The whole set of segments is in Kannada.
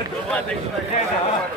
Obrigado.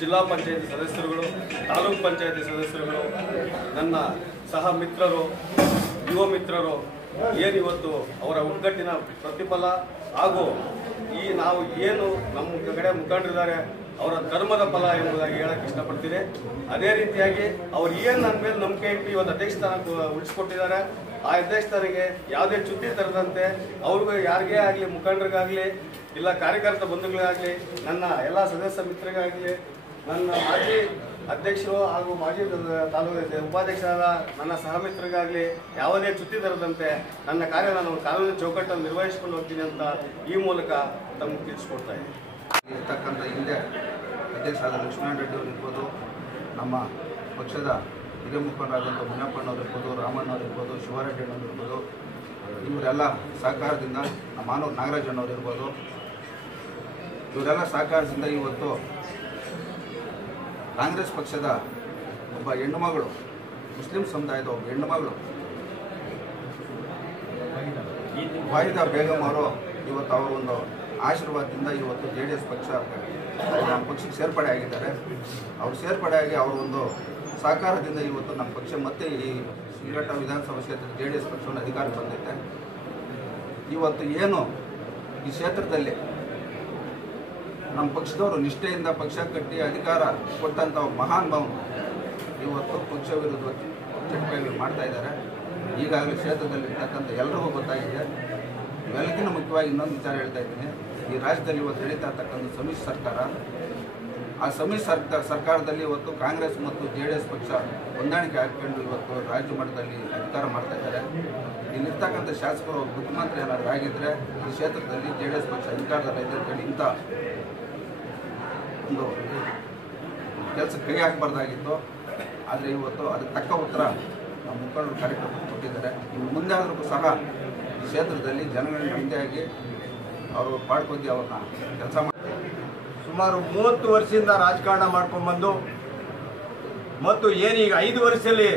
ಜಿಲ್ಲಾ ಪಂಚಾಯತಿ ಸದಸ್ಯರುಗಳು, ತಾಲೂಕ್ ಪಂಚಾಯತಿ ಸದಸ್ಯರುಗಳು, ನನ್ನ ಸಹ ಮಿತ್ರರು, ಯುವ ಮಿತ್ರರು ಏನಿವತ್ತು ಅವರ ಒಗ್ಗಟ್ಟಿನ ಪ್ರತಿಫಲ ಹಾಗೂ ಈ ನಾವು ಏನು ನಮ್ಮ ಕಡೆ ಮುಖಂಡರಿದ್ದಾರೆ, ಅವರ ಧರ್ಮದ ಫಲ ಎಂಬುದಾಗಿ ಹೇಳಕ್ಕೆ ಇಷ್ಟಪಡ್ತೀನಿ. ಅದೇ ರೀತಿಯಾಗಿ ಅವ್ರು ಏನು ನನ್ನ ಮೇಲೆ ನಂಬಿಕೆ ಇಟ್ಟು ಇವತ್ತು ಅಧ್ಯಕ್ಷ ಸ್ಥಾನ ಉಳಿಸ್ಕೊಟ್ಟಿದ್ದಾರೆ ಆ ಅಧ್ಯಕ್ಷರಿಗೆ ಯಾವುದೇ ಚುತ್ತಿ ತರದಂತೆ ಅವ್ರಿಗೂ ಯಾರಿಗೇ ಆಗಲಿ, ಮುಖಂಡರಿಗಾಗಲಿ, ಇಲ್ಲ ಕಾರ್ಯಕರ್ತ ಬಂಧುಗಳಿಗಾಗಲಿ, ನನ್ನ ಎಲ್ಲ ಸದಸ್ಯ ಮಿತ್ರರಿಗಾಗಲಿ, ನನ್ನ ಮಾಜಿ ಅಧ್ಯಕ್ಷರು ಹಾಗೂ ಮಾಜಿ ತಾಲೂಕು ಉಪಾಧ್ಯಕ್ಷರಾದ ನನ್ನ ಸಹಮಿತ್ರರಿಗಾಗಲಿ ಯಾವುದೇ ಚುತ್ತಿ ತರದಂತೆ ನನ್ನ ಕಾರ್ಯ ನಾನು ಕಾನೂನಿನ ಚೌಕಟ್ಟನ್ನು ನಿರ್ವಹಿಸಿಕೊಂಡು ಹೋಗ್ತೀನಿ ಅಂತ ಈ ಮೂಲಕ ತಮಗೆ ತಿಳಿಸ್ಕೊಡ್ತಾ ಇದ್ದೀನಿ. ಇರ್ತಕ್ಕಂಥ ಹಿಂದೆ ಅಧ್ಯಕ್ಷರಾದ ಲಕ್ಷ್ಮಣ ರೆಡ್ಡಿ ಅವರು ಇರ್ಬೋದು, ನಮ್ಮ ಪಕ್ಷದ ಹಿರಿಯ ಮುಖಂಡರಾದಂಥ ಮುನಿಯಪ್ಪನವ್ರು ಇರ್ಬೋದು ರಾಮಣ್ಣವ್ರು ಇರ್ಬೋದು ಶಿವರೆಡ್ಡಿ ಅಣ್ಣವ್ರು ಇರ್ಬೋದು ಇವರೆಲ್ಲ ಸಹಕಾರದಿಂದ ಮಾನವ್ ನಾಗರಾಜಣ್ಣವರಿರ್ಬೋದು ಇವರೆಲ್ಲ ಸಹಕಾರದಿಂದ ಇವತ್ತು ಕಾಂಗ್ರೆಸ್ ಪಕ್ಷದ ಒಬ್ಬ ಹೆಣ್ಣು ಮಗಳು, ಮುಸ್ಲಿಂ ಸಮುದಾಯದ ಒಬ್ಬ ಹೆಣ್ಣು ಮಗಳು, ವಾಹಿದಾ ಬೇಗಂ ಅವರು ಇವತ್ತು ಅವರ ಒಂದು ಆಶೀರ್ವಾದದಿಂದ ಇವತ್ತು ಜೆ ಡಿ ಎಸ್ ಪಕ್ಷ, ನಮ್ಮ ಪಕ್ಷಕ್ಕೆ ಸೇರ್ಪಡೆ ಆಗಿದ್ದಾರೆ. ಅವರು ಸೇರ್ಪಡೆ ಆಗಿ ಅವರ ಒಂದು ಸಹಕಾರದಿಂದ ಇವತ್ತು ನಮ್ಮ ಪಕ್ಷ ಮತ್ತೆ ಈ ಶ್ರೀಘಟ್ಟ ವಿಧಾನಸಭಾ ಕ್ಷೇತ್ರ ಜೆ ಡಿ ಎಸ್ ಪಕ್ಷವನ್ನು ಅಧಿಕಾರ ಬಂದೈತೆ ಇವತ್ತು ಏನು ಈ ಕ್ಷೇತ್ರದಲ್ಲಿ ನಮ್ಮ ಪಕ್ಷದವರು ನಿಷ್ಠೆಯಿಂದ ಪಕ್ಷ ಕಟ್ಟಿ ಅಧಿಕಾರ ಕೊಟ್ಟಂಥ ಮಹಾನ್ ಭಾವನು ಇವತ್ತು ಪಕ್ಷ ವಿರುದ್ಧ ಚಟುವಟಿಕೆಗಳು ಮಾಡ್ತಾ ಇದ್ದಾರೆ. ಈಗಾಗಲೇ ಕ್ಷೇತ್ರದಲ್ಲಿ ಇರ್ತಕ್ಕಂಥ ಎಲ್ಲರಿಗೂ ಗೊತ್ತಾಗಿದೆ. ಇವೆಲ್ಲಕ್ಕಿಂತ ಮುಖ್ಯವಾಗಿ ಇನ್ನೊಂದು ವಿಚಾರ ಹೇಳ್ತಾ ಇದ್ದೀನಿ. ಈ ರಾಜ್ಯದಲ್ಲಿ ಇವತ್ತು ನಡೀತಾ ಇರ್ತಕ್ಕಂಥ ಸಮ್ಮಿಶ್ರ ಸರ್ಕಾರ ಆ ಸಮ್ಮಿಶ್ರ ಸರ್ಕಾರ ಸರ್ಕಾರದಲ್ಲಿ ಇವತ್ತು ಕಾಂಗ್ರೆಸ್ ಮತ್ತು ಜೆ ಡಿ ಎಸ್ ಪಕ್ಷ ಹೊಂದಾಣಿಕೆ ಹಾಕಿಕೊಂಡು ಇವತ್ತು ರಾಜ್ಯ ಮಟ್ಟದಲ್ಲಿ ಅಧಿಕಾರ ಮಾಡ್ತಾ ಇದ್ದಾರೆ. ಇಲ್ಲಿರ್ತಕ್ಕಂಥ ಶಾಸಕರು, ಮುಖ್ಯಮಂತ್ರಿ ಏನಾದರೂ ಆಗಿದ್ದರೆ ಈ ಕ್ಷೇತ್ರದಲ್ಲಿ ಜೆ ಡಿ ಎಸ್ ಪಕ್ಷ ಅಧಿಕಾರದಲ್ಲಿ ಅಂತೇಳಿ ಇಂಥ ಒಂದು ಕೆಲಸ ಕೈ ಹಾಕಬಾರ್ದಾಗಿತ್ತು. ಆದರೆ ಇವತ್ತು ಅದಕ್ಕೆ ತಕ್ಕ ಉತ್ತರ ನಮ್ಮ ಮುಖಂಡರು ಕಾರ್ಯಕ್ರಮ ಕೊಟ್ಟಿದ್ದಾರೆ. ಮುಂದೆ ಆದರೂ ಸಹ ಈ ಕ್ಷೇತ್ರದಲ್ಲಿ ಜನಗಳ ಹಿಂದೆಯಾಗಿ ಅವರು ಪಾಡ್ಕೊಂಡಿ ಅವ್ರನ್ನ ಕೆಲಸ ಮಾಡಿ ಸುಮಾರು ಮೂವತ್ತು ವರ್ಷದಿಂದ ರಾಜಕಾರಣ ಮಾಡ್ಕೊಂಡ್ಬಂದು ಮತ್ತು ಏನೀಗ ಐದು ವರ್ಷದಲ್ಲಿ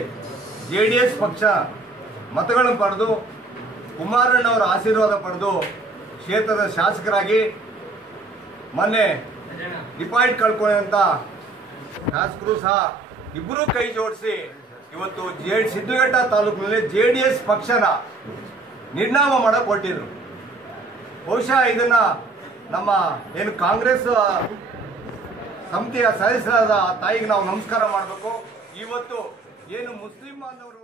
ಜೆ ಡಿ ಎಸ್ ಪಕ್ಷ ಮತಗಳನ್ನು ಪಡೆದು ಕುಮಾರಣ್ಣವರ ಆಶೀರ್ವಾದ ಪಡೆದು ಕ್ಷೇತ್ರದ ಶಾಸಕರಾಗಿ ಮೊನ್ನೆ ಡಿಪಾಯಿಟ್ ಕಳ್ಕೊಂಡಂತ ಶಾಸಕರು ಸಹ ಇಬ್ಬರೂ ಕೈ ಜೋಡಿಸಿ ಇವತ್ತು ಜೆ ಸಿದ್ಧಘಟ್ಟ ತಾಲೂಕಿನಲ್ಲಿ ಜೆ ಡಿ ಎಸ್ ಪಕ್ಷನ ನಿರ್ನಾಮ ಮಾಡಕ್ಕೆ ಹೊರಟಿದ್ರು. ಬಹುಶಃ ಇದನ್ನ ನಮ್ಮ ಏನು ಕಾಂಗ್ರೆಸ್ ಸಮಿತಿಯ ಸದಸ್ಯರಾದ ತಾಯಿಗೆ ನಾವು ನಮಸ್ಕಾರ ಮಾಡಬೇಕು. ಇವತ್ತು ಏನು ಮುಸ್ಲಿಂ ಬಾಂಧವರು